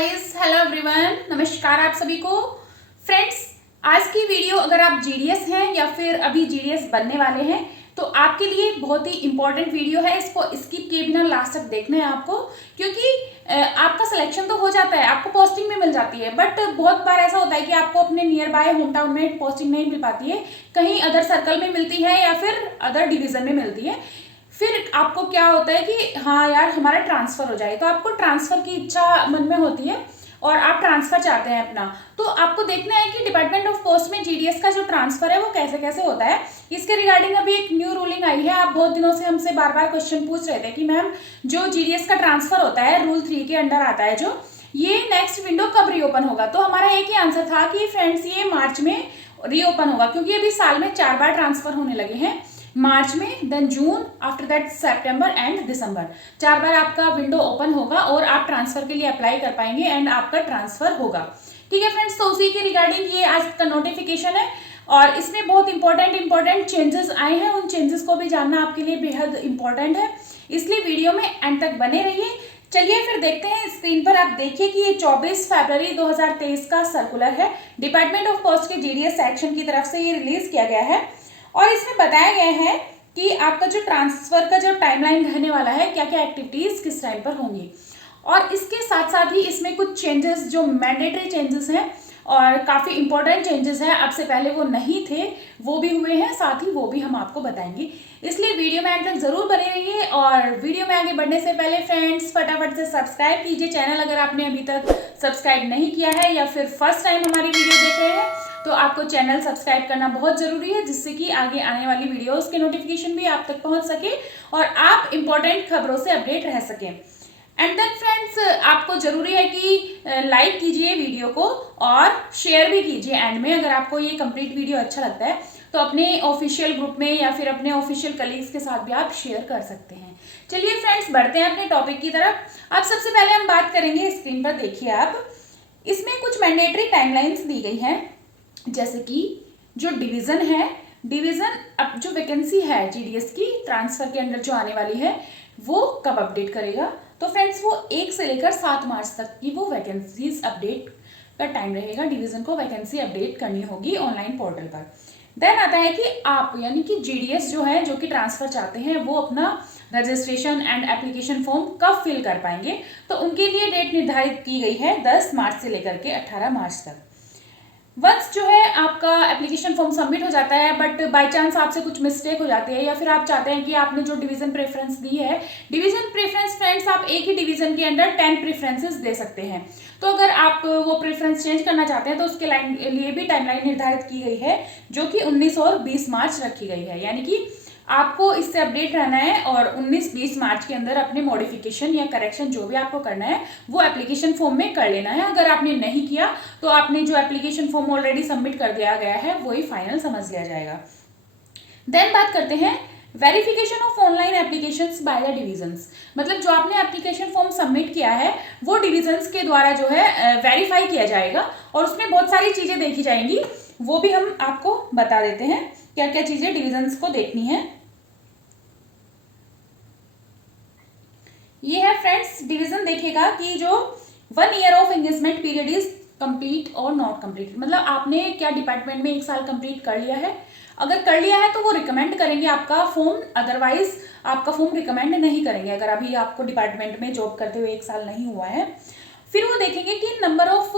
Guys, hello everyone, नमस्कार आप सभी को। फ्रेंड्स, आज की वीडियो अगर आप जीडीएस हैं या फिर अभी जीडीएस बनने वाले हैं तो आपके लिए बहुत ही इंपॉर्टेंट वीडियो है। इसको स्किप किए बिना लास्ट तक देखना है आपको, क्योंकि आपका सिलेक्शन तो हो जाता है, आपको पोस्टिंग भी मिल जाती है, बट बहुत बार ऐसा होता है कि आपको अपने नियर बाय होम टाउन में पोस्टिंग नहीं मिल पाती है, कहीं अदर सर्कल में मिलती है या फिर अदर डिवीजन में मिलती है। फिर आपको क्या होता है कि हाँ यार हमारा ट्रांसफर हो जाए, तो आपको ट्रांसफर की इच्छा मन में होती है और आप ट्रांसफर चाहते हैं अपना। तो आपको देखना है कि डिपार्टमेंट ऑफ पोस्ट में जीडीएस का जो ट्रांसफर है वो कैसे कैसे होता है। इसके रिगार्डिंग अभी एक न्यू रूलिंग आई है। आप बहुत दिनों से हमसे बार बार क्वेश्चन पूछ रहे थे कि मैम जो जीडीएस का ट्रांसफर होता है रूल 3 के अंडर आता है, जो ये नेक्स्ट विंडो कब रीओपन होगा। तो हमारा एक ही आंसर था कि फ्रेंड्स ये मार्च में रीओपन होगा, क्योंकि अभी साल में 4 बार ट्रांसफर होने लगे हैं, मार्च में, देन जून, आफ्टर दैट सितंबर एंड दिसंबर। 4 बार आपका विंडो ओपन होगा और आप ट्रांसफर के लिए अप्लाई कर पाएंगे एंड आपका ट्रांसफर होगा। ठीक है फ्रेंड्स, तो उसी के रिगार्डिंग ये आज का नोटिफिकेशन है और इसमें बहुत इंपॉर्टेंट चेंजेस आए हैं। उन चेंजेस को भी जानना आपके लिए बेहद इंपॉर्टेंट है, इसलिए वीडियो में एंड तक बने रहिए। चलिए फिर देखते हैं। स्क्रीन पर आप देखिए कि ये 24 फरवरी 2023 का सर्कुलर है, डिपार्टमेंट ऑफ पोस्ट के जीडीएस सेक्शन की तरफ से ये रिलीज किया गया है और इसमें बताया गया है कि आपका जो ट्रांसफर का जो टाइमलाइन रहने वाला है, क्या क्या एक्टिविटीज किस टाइम पर होंगी। और इसके साथ साथ ही इसमें कुछ चेंजेस जो मैंडेटरी चेंजेस हैं और काफी इंपॉर्टेंट चेंजेस हैं, अब से पहले वो नहीं थे, वो भी हुए हैं, साथ ही वो भी हम आपको बताएंगे। इसलिए वीडियो में अंत तक जरूर बने रहिए। और वीडियो में आगे बढ़ने से पहले फ्रेंड्स फटाफट से सब्सक्राइब कीजिए चैनल, अगर आपने अभी तक सब्सक्राइब नहीं किया है या फिर फर्स्ट टाइम हमारी वीडियो देख रहे हैं तो आपको चैनल सब्सक्राइब करना बहुत जरूरी है, जिससे कि आगे आने वाली वीडियोस के नोटिफिकेशन भी आप तक पहुंच सके और आप इंपॉर्टेंट खबरों से अपडेट रह सकें। एंड देन फ्रेंड्स, आपको जरूरी है कि लाइक कीजिए वीडियो को और शेयर भी कीजिए एंड में। अगर आपको ये कंप्लीट वीडियो अच्छा लगता है तो अपने ऑफिशियल ग्रुप में या फिर अपने ऑफिशियल कलीग्स के साथ भी आप शेयर कर सकते हैं। चलिए फ्रेंड्स, बढ़ते हैं अपने टॉपिक की तरफ। अब सबसे पहले हम बात करेंगे, स्क्रीन पर देखिए आप, इसमें कुछ मैंडेटरी टाइमलाइंस दी गई हैं, जैसे कि जो डिवीजन है, डिवीजन अब जो वैकेंसी है जीडीएस की ट्रांसफर के अंडर जो आने वाली है वो कब अपडेट करेगा। तो फ्रेंड्स वो 1 से लेकर 7 मार्च तक की वो वैकेंसीज अपडेट का टाइम रहेगा। डिवीजन को वैकेंसी अपडेट करनी होगी ऑनलाइन पोर्टल पर। देन आता है कि आप यानी कि जीडीएस जो है, जो कि ट्रांसफर चाहते हैं, वो अपना रजिस्ट्रेशन एंड एप्लीकेशन फॉर्म कब फिल कर पाएंगे। तो उनके लिए डेट निर्धारित की गई है 10 मार्च से लेकर के 18 मार्च तक। वंस जो है आपका एप्लीकेशन फॉर्म सबमिट हो जाता है, बट बाय चांस आपसे कुछ मिस्टेक हो जाती है या फिर आप चाहते हैं कि आपने जो डिवीजन प्रेफरेंस दी है, डिवीजन प्रेफरेंस फ्रेंड्स आप एक ही डिवीजन के अंडर 10 प्रेफरेंसेस दे सकते हैं। तो अगर आप वो प्रेफरेंस चेंज करना चाहते हैं तो उसके लिए भी टाइमलाइन निर्धारित की गई है, जो कि 19 और 20 मार्च रखी गई है। यानी कि आपको इससे अपडेट रहना है और 19-20 मार्च के अंदर अपने मॉडिफिकेशन या करेक्शन जो भी आपको करना है वो एप्लीकेशन फॉर्म में कर लेना है। अगर आपने नहीं किया तो आपने जो एप्लीकेशन फॉर्म ऑलरेडी सबमिट कर दिया गया है वही फाइनल समझ लिया जाएगा। देन बात करते हैं verification of online applications by the divisions. मतलब जो आपने एप्लीकेशन फॉर्म सबमिट किया है वो डिविजन्स के द्वारा जो है वेरीफाई किया जाएगा और उसमें बहुत सारी चीजें देखी जाएंगी, वो भी हम आपको बता देते हैं क्या क्या चीजें डिविजन्स को देखनी है। ये है फ्रेंड्स, डिवीजन देखेगा कि जो 1 year of engagement period is complete और नॉट कंप्लीट। मतलब आपने क्या डिपार्टमेंट में 1 साल कंप्लीट कर लिया है, अगर कर लिया है तो वो रिकमेंड करेंगे आपका फॉर्म, अदरवाइज आपका फॉर्म रिकमेंड नहीं करेंगे अगर अभी आपको डिपार्टमेंट में जॉब करते हुए 1 साल नहीं हुआ है। फिर वो देखेंगे कि नंबर ऑफ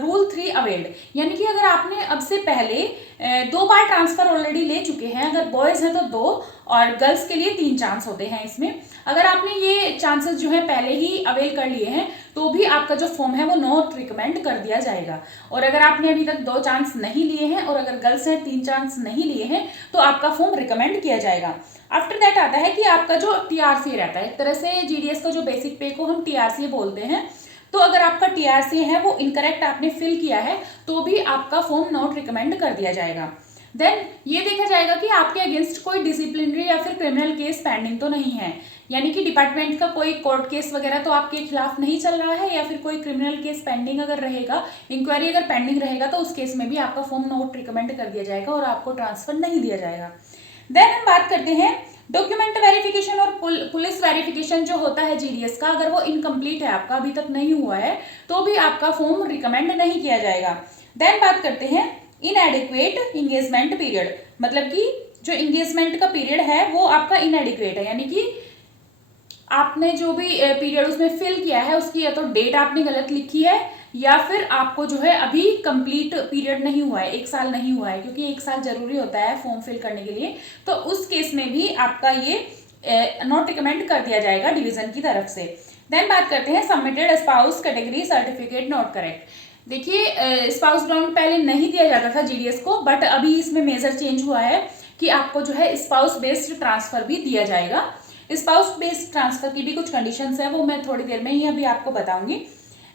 रूल 3 अवेल्ड, यानी कि अगर आपने अब से पहले 2 बार ट्रांसफर ऑलरेडी ले चुके हैं, अगर बॉयज हैं तो 2 और गर्ल्स के लिए 3 चांस होते हैं इसमें। अगर आपने ये चांसेस जो है पहले ही अवेल कर लिए हैं तो भी आपका जो फॉर्म है वो नॉट रिकमेंड कर दिया जाएगा। और अगर आपने अभी तक 2 चांस नहीं लिए हैं और अगर गर्ल्स हैं 3 चांस नहीं लिए हैं तो आपका फॉर्म रिकमेंड किया जाएगा। आफ्टर दैट आता है कि आपका जो टीआरसी रहता है, एक तरह से जीडीएस का जो बेसिक पे को हम टीआरसी बोलते हैं। तो अगर आपका टीआरसी है वो इनकरेक्ट आपने फिल किया है तो भी आपका फॉर्म नॉट रिकमेंड कर दिया जाएगा। देन ये देखा जाएगा कि आपके अगेंस्ट कोई डिसिप्लिनरी या फिर क्रिमिनल केस पेंडिंग तो नहीं है, यानी कि डिपार्टमेंट का कोई कोर्ट केस वगैरह तो आपके खिलाफ नहीं चल रहा है, या फिर कोई क्रिमिनल केस पेंडिंग अगर रहेगा, इंक्वायरी अगर पेंडिंग रहेगा तो उस केस में भी आपका फॉर्म नॉट रिकमेंड कर दिया जाएगा और आपको ट्रांसफर नहीं दिया जाएगा। देन हम बात करते हैं डॉक्यूमेंट वेरिफिकेशन और पुलिस वेरिफिकेशन जो होता है जीडीएस का, अगर वो इनकम्प्लीट है, आपका अभी तक नहीं हुआ है, तो भी आपका फॉर्म रिकमेंड नहीं किया जाएगा। देन बात करते हैं इनएडिक्वेट इंगेजमेंट पीरियड, मतलब कि जो इंगेजमेंट का पीरियड है वो आपका इनएडिक्वेट है, यानी कि आपने जो भी पीरियड उसमें फिल किया है उसकी या तो डेट आपने गलत लिखी है, या फिर आपको जो है अभी कंप्लीट पीरियड नहीं हुआ है, 1 साल नहीं हुआ है, क्योंकि 1 साल जरूरी होता है फॉर्म फिल करने के लिए। तो उस केस में भी आपका ये नॉट रिकमेंड कर दिया जाएगा डिवीजन की तरफ से। देन बात करते हैं submitted spouse category certificate not correct. देखिए स्पाउस ग्राउंड पहले नहीं दिया जाता था जीडीएस को, बट अभी इसमें मेजर चेंज हुआ है कि आपको जो है स्पाउस बेस्ड ट्रांसफर भी दिया जाएगा। स्पाउस बेस्ड ट्रांसफर की भी कुछ कंडीशंस है, वो मैं थोड़ी देर में ही अभी आपको बताऊंगी।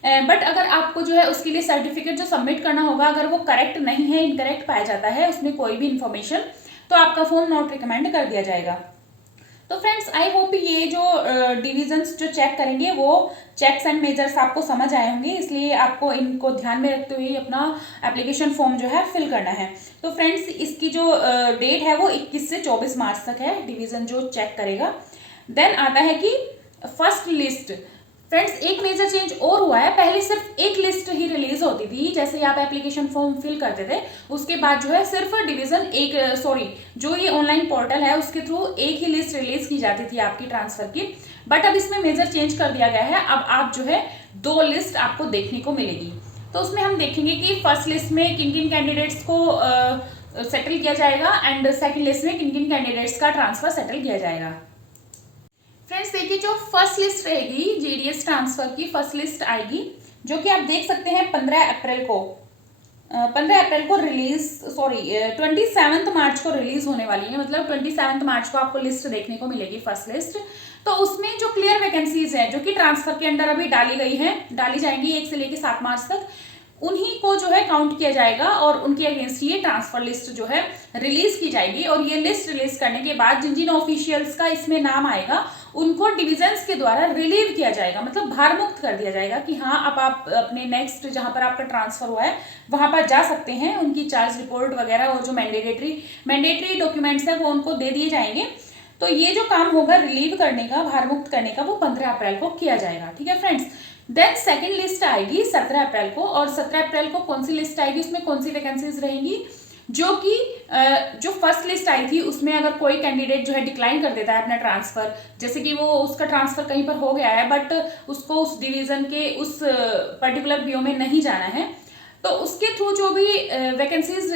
बट अगर आपको जो है उसके लिए सर्टिफिकेट जो सबमिट करना होगा, अगर वो करेक्ट नहीं है, इनकरेक्ट पाया जाता है उसमें कोई भी इंफॉर्मेशन, तो आपका फॉर्म नॉट रिकमेंड कर दिया जाएगा। तो फ्रेंड्स आई होप ये जो डिविजन्स जो चेक करेंगे वो चेक्स एंड मेजर्स आपको समझ आए होंगे, इसलिए आपको इनको ध्यान में रखते हुए अपना एप्लीकेशन फॉर्म जो है फिल करना है। तो फ्रेंड्स इसकी जो डेट है वो 21 से 24 मार्च तक है, डिवीजन जो चेक करेगा। देन आता है कि फर्स्ट लिस्ट। फ्रेंड्स एक मेजर चेंज और हुआ है, पहले सिर्फ एक लिस्ट ही रिलीज होती थी, जैसे आप एप्लीकेशन फॉर्म फिल करते थे उसके बाद जो है सिर्फ डिवीजन जो ये ऑनलाइन पोर्टल है उसके थ्रू एक ही लिस्ट रिलीज की जाती थी आपकी ट्रांसफर की। बट अब इसमें मेजर चेंज कर दिया गया है, अब आप जो है 2 लिस्ट आपको देखने को मिलेगी। तो उसमें हम देखेंगे कि फर्स्ट लिस्ट में किन किन कैंडिडेट्स को सेटल किया जाएगा एंड सेकेंड लिस्ट में किन किन कैंडिडेट्स का ट्रांसफर सेटल किया जाएगा। फ्रेंड्स देखिए जो फर्स्ट लिस्ट रहेगी जीडीएस ट्रांसफर की फर्स्ट लिस्ट आएगी, जो कि आप देख सकते हैं 15 अप्रैल को 27 मार्च को रिलीज होने वाली है, मतलब 27 मार्च को आपको लिस्ट देखने को मिलेगी फर्स्ट लिस्ट। तो उसमें जो क्लियर वैकेंसीज है जो कि ट्रांसफर के अंडर अभी डाली जाएंगी 1 से लेकर 7 मार्च तक, उन्हीं को जो है काउंट किया जाएगा और उनके अगेंस्ट ये ट्रांसफर लिस्ट जो है रिलीज की जाएगी। और ये लिस्ट रिलीज करने के बाद जिन जिन ऑफिशियल्स का इसमें नाम आएगा उनको डिविजन्स के द्वारा रिलीव किया जाएगा, मतलब भार मुक्त कर दिया जाएगा कि हाँ अब आप अपने नेक्स्ट जहां पर आपका ट्रांसफर हुआ है वहां पर जा सकते हैं। उनकी चार्ज रिपोर्ट वगैरह और जो मैंडेटरी डॉक्यूमेंट्स है वो उनको दे दिए जाएंगे। तो ये जो काम होगा रिलीव करने का, भार मुक्त करने का, वो 15 अप्रैल को किया जाएगा। ठीक है फ्रेंड्स। देन सेकेंड लिस्ट आएगी 17 अप्रैल को, और 17 अप्रैल को कौन सी लिस्ट आएगी, उसमें कौन सी वैकेंसीज रहेंगी, जो कि जो फर्स्ट लिस्ट आई थी उसमें अगर कोई कैंडिडेट जो है डिक्लाइन कर देता है अपना ट्रांसफर, जैसे कि वो उसका ट्रांसफर कहीं पर हो गया है बट उसको उस डिवीजन के उस पर्टिकुलर बीओ में नहीं जाना है, तो उसके थ्रू जो भी वैकेंसीज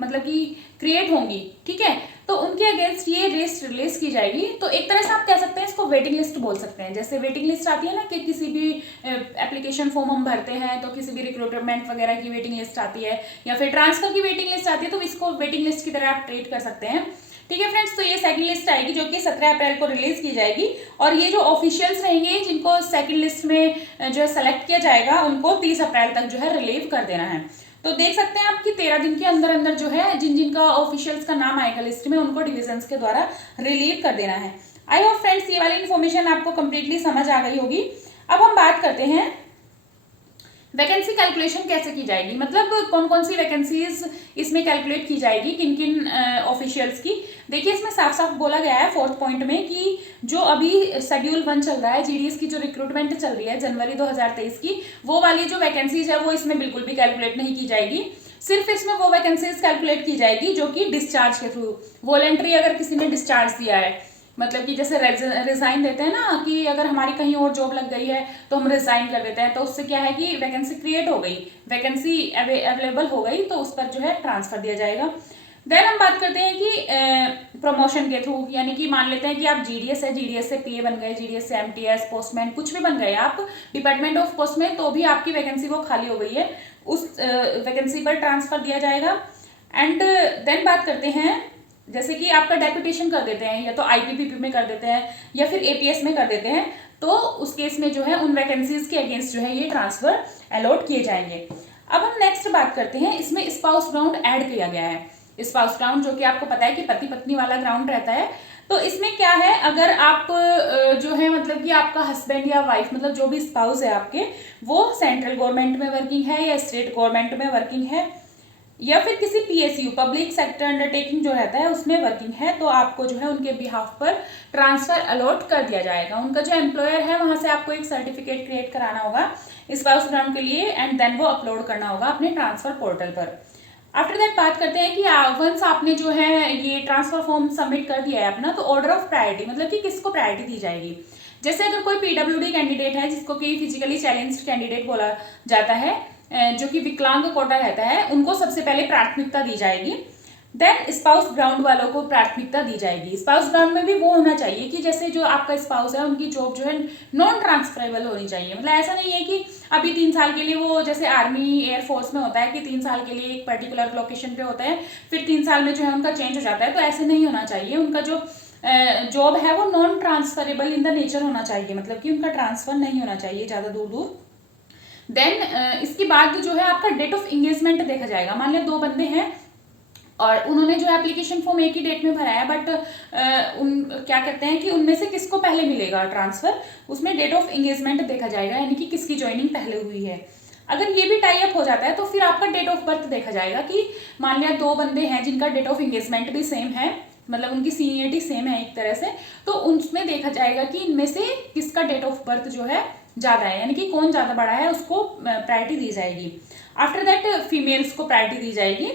मतलब कि क्रिएट होंगी, ठीक है, तो उनके अगेंस्ट ये लिस्ट रिलीज की जाएगी। तो एक तरह से आप कह सकते हैं इसको वेटिंग लिस्ट बोल सकते हैं। जैसे वेटिंग लिस्ट आती है ना कि किसी भी एप्लीकेशन फॉर्म हम भरते हैं तो किसी भी रिक्रूटमेंट वगैरह की वेटिंग लिस्ट आती है, या फिर ट्रांसफर की वेटिंग लिस्ट आती है, तो इसको वेटिंग लिस्ट की तरह आप ट्रीट कर सकते हैं। ठीक है फ्रेंड्स। तो ये सेकंड लिस्ट आएगी जो कि 17 अप्रैल को रिलीज की जाएगी, और ये जो ऑफिशियल्स रहेंगे जिनको सेकंड लिस्ट में जो है सेलेक्ट किया जाएगा उनको 30 अप्रैल तक जो है रिलीव कर देना है। तो देख सकते हैं आप कि 13 दिन के अंदर अंदर जो है जिन जिनका ऑफिशियल्स का नाम आएगा लिस्ट में उनको डिविजन्स के द्वारा रिलीव कर देना है। आई होप फ्रेंड्स ये वाली इन्फॉर्मेशन आपको कंप्लीटली समझ आ गई होगी। अब हम बात करते हैं वैकेंसी कैलकुलेशन कैसे की जाएगी, मतलब कौन कौन सी वैकेंसीज इसमें कैलकुलेट की जाएगी, किन किन ऑफिशियल्स की। देखिए इसमें साफ साफ बोला गया है 4th पॉइंट में कि जो अभी शेड्यूल 1 चल रहा है, जीडीएस की जो रिक्रूटमेंट चल रही है जनवरी 2023 की, वो वाली जो वैकेंसीज है वो इसमें बिल्कुल भी कैलकुलेट नहीं की जाएगी। सिर्फ इसमें वो वैकेंसीज कैलकुलेट की जाएगी जो कि डिस्चार्ज के थ्रू, वॉलंटरी अगर किसी ने डिस्चार्ज दिया है, मतलब कि जैसे रिजाइन देते हैं ना कि अगर हमारी कहीं और जॉब लग गई है तो हम रिजाइन कर देते हैं, तो उससे क्या है कि वैकेंसी क्रिएट हो गई, वैकेंसी अवेलेबल हो गई, तो उस पर जो है ट्रांसफर दिया जाएगा। देन हम बात करते हैं कि प्रमोशन के थ्रू, यानी कि मान लेते हैं कि आप जीडीएस है, जीडीएस से पीए बन गए, जीडीएस से एमटीएस पोस्टमैन कुछ भी बन गए आप डिपार्टमेंट ऑफ पोस्टमैन, तो भी आपकी वैकेंसी वो खाली हो गई है, उस वैकेंसी पर ट्रांसफर दिया जाएगा। एंड देन बात करते हैं जैसे कि आपका डेपुटेशन कर देते हैं या तो आईपीपीपी में कर देते हैं या फिर एपीएस में कर देते हैं, तो उस केस में जो है उन वैकेंसीज के अगेंस्ट जो है ये ट्रांसफर अलॉट किए जाएंगे। अब हम नेक्स्ट बात करते हैं, इसमें स्पाउस ग्राउंड ऐड किया गया है। स्पाउस ग्राउंड जो कि आपको पता है कि पति पत्नी वाला ग्राउंड रहता है, तो इसमें क्या है, अगर आप जो है मतलब कि आपका हस्बैंड या वाइफ मतलब जो भी स्पाउस है आपके, वो सेंट्रल गवर्नमेंट में वर्किंग है या स्टेट गवर्नमेंट में वर्किंग है या फिर किसी पीएसयू पब्लिक सेक्टर अंडरटेकिंग जो रहता है उसमें वर्किंग है, तो आपको जो है उनके बिहाफ पर ट्रांसफर अलॉट कर दिया जाएगा। उनका जो एम्प्लॉयर है वहां से आपको एक सर्टिफिकेट क्रिएट कराना होगा स्पाउस ग्राउंड के लिए एंड देन वो अपलोड करना होगा अपने ट्रांसफर पोर्टल पर। आफ्टर दैट बात करते हैं कि वंस आपने जो है ये ट्रांसफर फॉर्म सबमिट कर दिया है अपना, तो ऑर्डर ऑफ प्रायोरिटी मतलब कि किसको प्रायोरिटी दी जाएगी। जैसे अगर कोई पीडब्ल्यूडी कैंडिडेट है जिसको कि फिजिकली चैलेंज्ड कैंडिडेट बोला जाता है, जो कि विकलांग कोटा रहता है, उनको सबसे पहले प्राथमिकता दी जाएगी। देन स्पाउस ग्राउंड वालों को प्राथमिकता दी जाएगी। स्पाउस ग्राउंड में भी वो होना चाहिए कि जैसे जो आपका स्पाउस है उनकी जॉब जो है नॉन ट्रांसफरेबल होनी चाहिए। मतलब ऐसा नहीं है कि अभी 3 साल के लिए वो, जैसे आर्मी एयरफोर्स में होता है कि 3 साल के लिए एक पर्टिकुलर लोकेशन पे होता है, फिर 3 साल में जो है उनका चेंज हो जाता है, तो ऐसे नहीं होना चाहिए। उनका जो जॉब है वो non transferable in the nature होना चाहिए, मतलब कि उनका ट्रांसफर नहीं होना चाहिए ज़्यादा दूर दूर। देन इसके बाद जो है आपका डेट ऑफ एंगेजमेंट देखा जाएगा। मान लिया 2 बंदे हैं और उन्होंने जो एप्लीकेशन फॉर्म एक ही डेट में भरा है, बट क्या कहते हैं कि उनमें से किसको पहले मिलेगा ट्रांसफर, उसमें डेट ऑफ एंगेजमेंट देखा जाएगा, यानी कि किसकी ज्वाइनिंग पहले हुई है। अगर ये भी टाई अप हो जाता है तो फिर आपका डेट ऑफ बर्थ देखा जाएगा कि मान लिया 2 बंदे हैं जिनका डेट ऑफ एंगेजमेंट भी सेम है, मतलब उनकी सीनियरिटी सेम है एक तरह से, तो उसमें देखा जाएगा कि इनमें से किसका डेट ऑफ बर्थ जो है ज्यादा है, यानी कि कौन ज्यादा बड़ा है उसको प्रायोरिटी दी जाएगी। आफ्टर दैट फीमेल्स को प्रायोरिटी दी जाएगी।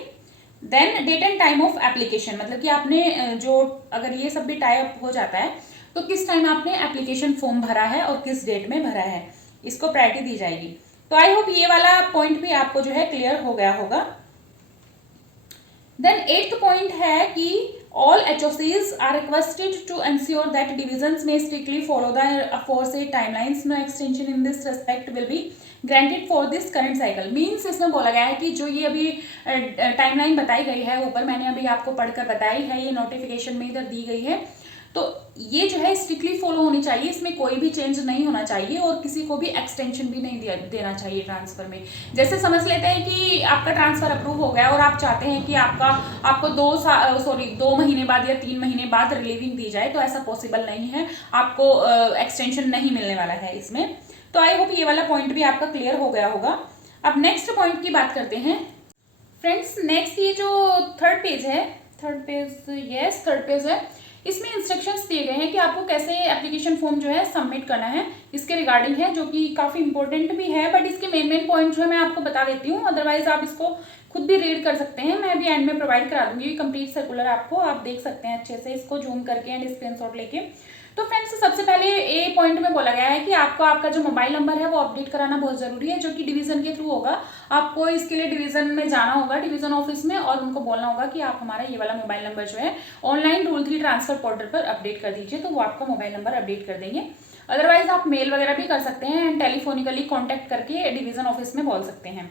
Then date and time of application, मतलब कि आपने जो अगर ये सब भी टाई अप हो जाता है तो किस टाइम आपने एप्लीकेशन फॉर्म भरा है और किस डेट में भरा है, इसको प्रायोरिटी दी जाएगी। तो आई होप ये वाला पॉइंट भी आपको जो है क्लियर हो गया होगा। देन 8th पॉइंट है कि all HOCs are requested to ensure that divisions may strictly follow the aforesaid timelines. No extension in this respect will be granted for this current cycle. Means इसमें बोला गया है कि जो ये अभी टाइमलाइन बताई गई है ऊपर, मैंने अभी आपको पढ़कर बताई है, ये नोटिफिकेशन में इधर दी गई है, तो ये जो है स्ट्रिक्टली फॉलो होनी चाहिए, इसमें कोई भी चेंज नहीं होना चाहिए और किसी को भी एक्सटेंशन भी नहीं देना चाहिए ट्रांसफर में। जैसे समझ लेते हैं कि आपका ट्रांसफर अप्रूव हो गया और आप चाहते हैं कि आपको 2 महीने बाद या 3 महीने बाद रिलीविंग दी जाए, तो ऐसा पॉसिबल नहीं है, आपको एक्सटेंशन नहीं मिलने वाला है इसमें। तो आई होप ये वाला पॉइंट भी आपका क्लियर हो गया होगा। अब नेक्स्ट पॉइंट की बात करते हैं फ्रेंड्स। नेक्स्ट ये जो थर्ड पेज है, इसमें इंस्ट्रक्शंस दिए गए हैं कि आपको कैसे एप्लीकेशन फॉर्म जो है सबमिट करना है, इसके रिगार्डिंग है, जो कि काफ़ी इंपॉर्टेंट भी है, बट इसके मेन पॉइंट जो है मैं आपको बता देती हूँ, अदरवाइज आप इसको खुद भी रीड कर सकते हैं, मैं भी एंड में प्रोवाइड करा दूंगी कंप्लीट सर्कुलर आपको, आप देख सकते हैं अच्छे से इसको जूम करके एंड स्क्रीनशॉट लेके। तो फ्रेंड्स सबसे पहले ए पॉइंट में बोला गया है कि आपको आपका जो मोबाइल नंबर है वो अपडेट कराना बहुत जरूरी है, जो कि डिवीजन के थ्रू होगा। आपको इसके लिए डिवीजन में जाना होगा, डिवीजन ऑफिस में, और उनको बोलना होगा कि आप हमारा ये वाला मोबाइल नंबर जो है ऑनलाइन रूल 3 ट्रांसफर पोर्टल पर अपडेट कर दीजिए, तो वो आपका मोबाइल नंबर अपडेट कर देंगे। अदरवाइज आप मेल वगैरह भी कर सकते हैं एंड टेलीफोनिकली कॉन्टैक्ट करके डिवीजन ऑफिस में बोल सकते हैं।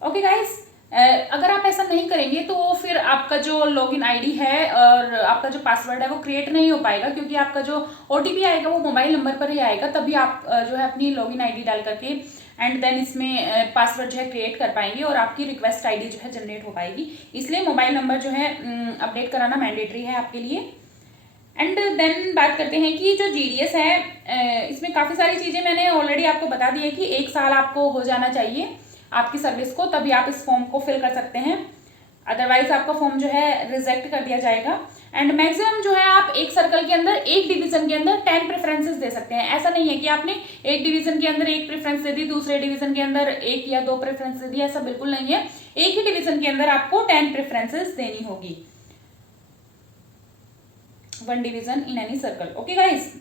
ओके गाइज, अगर आप ऐसा नहीं करेंगे तो फिर आपका जो लॉगिन आईडी है और आपका जो पासवर्ड है वो क्रिएट नहीं हो पाएगा, क्योंकि आपका जो ओटीपी आएगा वो मोबाइल नंबर पर ही आएगा, तभी आप जो है अपनी लॉगिन आईडी डाल करके एंड देन इसमें पासवर्ड जो है क्रिएट कर पाएंगे और आपकी रिक्वेस्ट आईडी जो है जनरेट हो पाएगी। इसलिए मोबाइल नंबर जो है अपडेट कराना मैंडेटरी है आपके लिए। एंड देन बात करते हैं कि जो जीडीएस है, इसमें काफ़ी सारी चीज़ें मैंने ऑलरेडी आपको बता दी है कि 1 साल आपको हो जाना चाहिए आपकी सर्विस को, तभी आप इस फॉर्म को फिल कर सकते हैं, अदरवाइज आपका फॉर्म जो है रिजेक्ट कर दिया जाएगा। एंड मैक्सिमम जो है आप एक सर्कल के अंदर, एक डिवीजन के अंदर 10 प्रेफरेंसेस दे सकते हैं। ऐसा नहीं है कि आपने एक डिवीजन के अंदर 1 प्रेफरेंस दे दी, दूसरे डिवीजन के अंदर 1 या 2 प्रेफरेंस दे दी, ऐसा बिल्कुल नहीं है। एक ही डिवीजन के अंदर आपको 10 प्रेफरेंसेस देनी होगी, 1 division in any circle. Okay guys,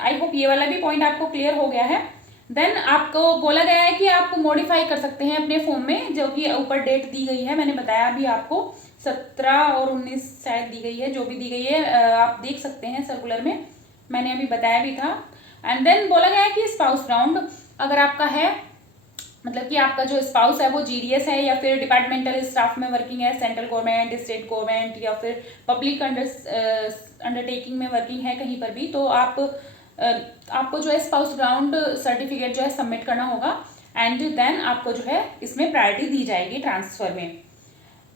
I hope ये वाला भी पॉइंट आपको क्लियर हो गया है। देन आपको बोला गया है कि आप मॉडिफाई कर सकते हैं अपने फॉर्म में, जो कि ऊपर डेट दी गई है, मैंने बताया अभी आपको 17 और 19 शायद दी गई है, जो भी दी गई है आप देख सकते हैं सर्कुलर में, मैंने अभी बताया भी था। एंड देन बोला गया है कि स्पाउस ग्राउंड अगर आपका है, मतलब कि आपका जो स्पाउस है वो जीडीएस है या फिर डिपार्टमेंटल स्टाफ में वर्किंग है, सेंट्रल गवर्नमेंट, स्टेट गवर्नमेंट या फिर पब्लिक अंडरटेकिंग में वर्किंग है कहीं पर भी, तो आपको जो है स्पाउस ग्राउंड सर्टिफिकेट जो है सबमिट करना होगा एंड देन आपको जो है इसमें प्रायोरिटी दी जाएगी ट्रांसफर में।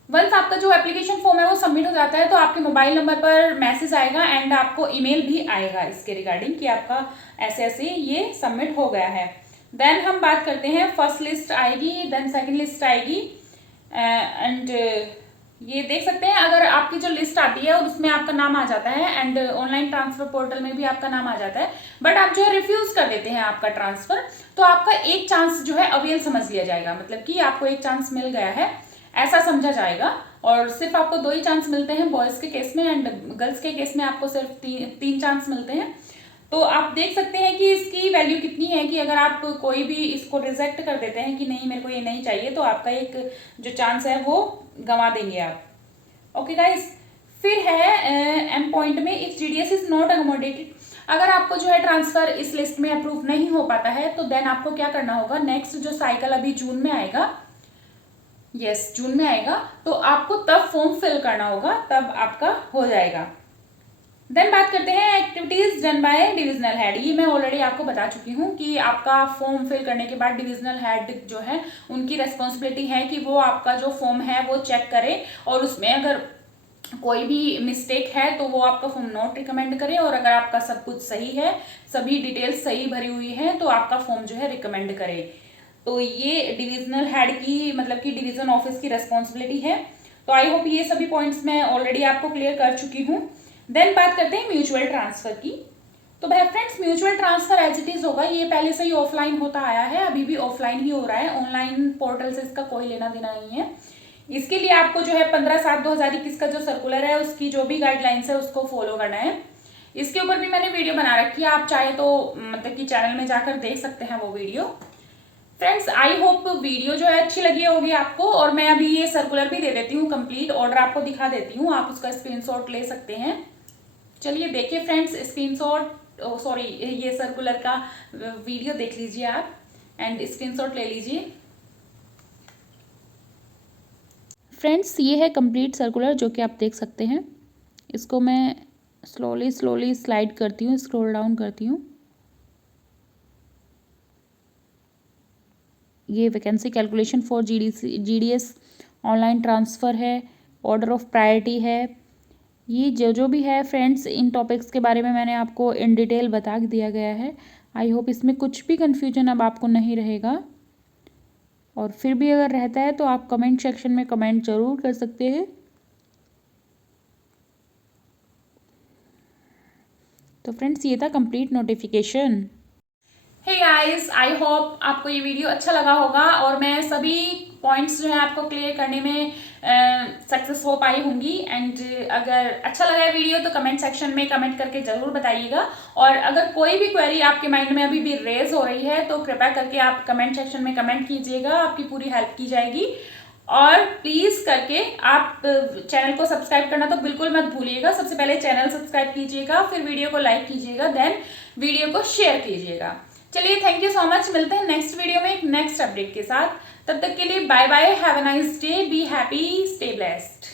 वंस आपका जो एप्लीकेशन फॉर्म है वो सबमिट हो जाता है तो आपके मोबाइल नंबर पर मैसेज आएगा एंड आपको ईमेल भी आएगा इसके रिगार्डिंग कि आपका ऐसे ऐसे ये सबमिट हो गया है। देन हम बात करते हैं, फर्स्ट लिस्ट आएगी, देन सेकंड लिस्ट आएगी, एंड ये देख सकते हैं, अगर आपकी जो लिस्ट आती है और उसमें आपका नाम आ जाता है एंड ऑनलाइन ट्रांसफर पोर्टल में भी आपका नाम आ जाता है, बट आप जो है रिफ्यूज कर देते हैं आपका ट्रांसफर, तो आपका एक चांस जो है अवेल समझ लिया जाएगा, मतलब कि आपको एक चांस मिल गया है ऐसा समझा जाएगा। और सिर्फ आपको 2 ही चांस मिलते हैं बॉयज के केस में, एंड गर्ल्स के केस में आपको सिर्फ 3 चांस मिलते हैं। तो आप देख सकते हैं कि इसकी वैल्यू कितनी है कि अगर आप कोई भी इसको रिजेक्ट कर देते हैं कि नहीं मेरे को ये नहीं चाहिए, तो आपका एक जो चांस है वो गंवा देंगे आप। ओके गाइस, फिर है एम पॉइंट में, if GDS is not accommodated, अगर आपको जो है ट्रांसफर इस लिस्ट में अप्रूव नहीं हो पाता है तो देन आपको क्या करना होगा, नेक्स्ट जो साइकिल अभी जून में आएगा, जून में आएगा, तो आपको तब फॉर्म फिल करना होगा, तब आपका हो जाएगा। देन बात करते हैं activities done by divisional head. ये मैं ऑलरेडी आपको बता चुकी हूँ कि आपका फॉर्म फिल करने के बाद डिविजनल हेड जो है उनकी रेस्पॉन्सिबिलिटी है कि वो आपका जो फॉर्म है वो चेक करे, और उसमें अगर कोई भी मिस्टेक है तो वो आपका फॉर्म नॉट रिकमेंड करे, और अगर आपका सब कुछ सही है, सभी डिटेल्स सही भरी हुई है, तो आपका फॉर्म जो है रिकमेंड करे। तो ये डिविजनल हेड की, मतलब कि डिवीजन ऑफिस की रेस्पॉन्सिबिलिटी है। तो आई होप ये सभी पॉइंट्स मैं ऑलरेडी आपको क्लियर कर चुकी हूँ। देन बात करते हैं म्यूचुअल ट्रांसफर की। तो भाई friends, mutual transfer as it is होगा, ये पहले से ही ऑफलाइन होता आया है, अभी भी ऑफलाइन ही हो रहा है, ऑनलाइन पोर्टल से इसका कोई लेना देना नहीं है। इसके लिए आपको जो है 15/7/2021 का जो सर्कुलर है उसकी जो भी गाइडलाइंस है उसको फॉलो करना है। इसके ऊपर भी मैंने वीडियो बना रखी है, आप चाहे तो मतलब कि चैनल में जाकर देख सकते हैं वो video. Friends, I hope video जो है अच्छी लगी होगी आपको, और मैं अभी ये सर्कुलर भी दे देती हूँ, कंप्लीट ऑर्डर आपको दिखा देती हूँ, आप उसका स्क्रीनशॉट ले सकते हैं। चलिए देखिए फ्रेंड्स, स्क्रीनशॉट सॉरी ये सर्कुलर का वीडियो देख लीजिए आप एंड स्क्रीनशॉट ले लीजिए। फ्रेंड्स, ये है कंप्लीट सर्कुलर जो कि आप देख सकते हैं। इसको मैं स्लोली स्लाइड करती हूँ, स्क्रॉल डाउन करती हूँ। ये vacancy calculation for GDS online transfer है, ऑर्डर ऑफ प्रायोरिटी है, ये जो भी है फ्रेंड्स, इन टॉपिक्स के बारे में मैंने आपको इन डिटेल बता दिया गया है। आई होप इसमें कुछ भी कन्फ्यूजन अब आपको नहीं रहेगा, और फिर भी अगर रहता है तो आप कमेंट सेक्शन में कमेंट जरूर कर सकते हैं। तो फ्रेंड्स, ये था complete notification. Hey guys, I hope आपको ये वीडियो अच्छा लगा होगा, और मैं सभी पॉइंट्स जो है आपको क्लियर करने में सक्सेस हो पाई होंगी। एंड अगर अच्छा लगा है वीडियो तो कमेंट सेक्शन में कमेंट करके जरूर बताइएगा, और अगर कोई भी क्वेरी आपके माइंड में अभी भी रेज हो रही है तो कृपया करके आप कमेंट सेक्शन में कमेंट कीजिएगा, आपकी पूरी हेल्प की जाएगी। और प्लीज करके आप चैनल को सब्सक्राइब करना तो बिल्कुल मत भूलिएगा। सबसे पहले चैनल सब्सक्राइब कीजिएगा, फिर वीडियो को लाइक कीजिएगा, देन वीडियो को शेयर कीजिएगा। चलिए, थैंक यू सो मच, मिलते हैं नेक्स्ट वीडियो में एक नेक्स्ट अपडेट के साथ। तब तक के लिए bye bye, have a nice day, be happy, stay blessed.